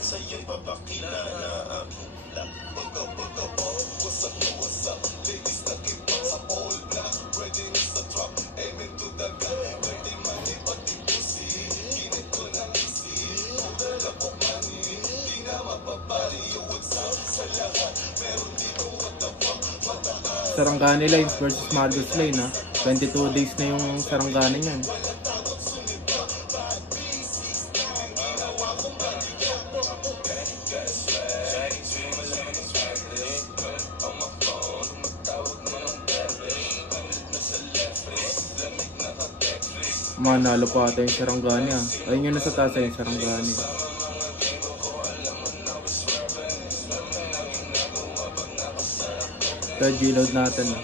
Sa'yo'y papakilala. What's up, ladies nag-ibang sa all black. Ready sa trap, aiming to the gun. Ready money, pati pussy. Ginit ko ng easy. Udal ako money, di na mapapali. Yo, what's up sa lahat? Meron dito, what the fuck? Sarangani Lines versus Margos Lane, ha? 22 days na yung Sarangani niyan. Manalo pa ata yung Sarangani, ha? Ayun yung nasa tasa yung Sarangani. Ito, G-load natin, ha?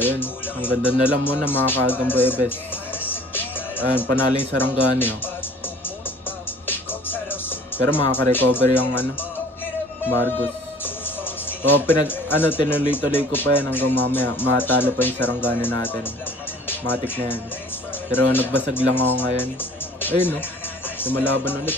Ayun, ang ganda na lang muna mga kagamba ebes. Ayun, panalo yung Sarangani, oh. Pero makaka-recover yung Margos. O tinuloy-tuloy ko pa yan hanggang mamaya matalo pa yung Sarangani natin. Matik na yan. Pero nagbasag lang ako ngayon. Ayun, no, lumalaban ulit.